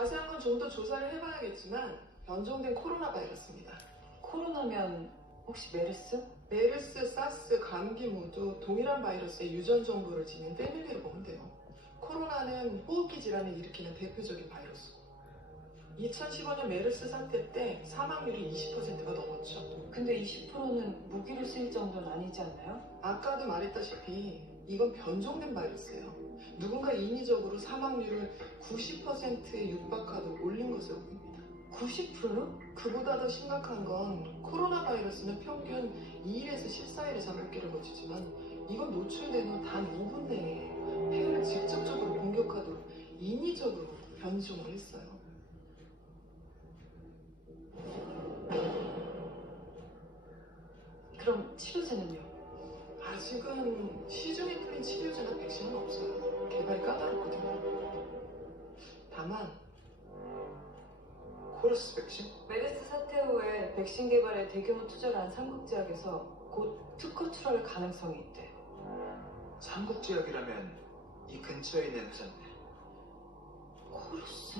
자세한 건 좀 더 조사를 해봐야겠지만 변종된 코로나 바이러스입니다. 코로나면 혹시 메르스? 메르스, 사스, 감기 모두 동일한 바이러스의 유전 정보를 지닌 패밀리로 보면 돼요. 코로나는 호흡기 질환을 일으키는 대표적인 바이러스고 2015년 메르스 사태 때 사망률이 20%가 넘었죠. 근데 20%는 무기를 쓰일 정도는 아니지 않나요? 아까도 말했다시피 이건 변종된 바이러스예요. 누군가 인위적으로 사망률을 90%에 육박하도록 올린 것으로 보입니다. 90%로? 그보다 더 심각한 건 코로나 바이러스는 평균 2일에서 14일의 잠복기를 거치지만 이건 노출된 후 단 5분 내에 폐를 직접적으로 공격하도록 인위적으로 변종을 했어요. 그럼 치료제는요? 아직은 시중에 풀린 치료제나 백신은 없어요. 개발이 까다롭거든요. 다만 코러스 백신? 메르스 사태 후에 백신 개발에 대규모 투자를 한 삼국제약에서 곧 특허 출원할 가능성이 있대. 삼국제약이라면 이 근처에 있는 회사인데. 코러스?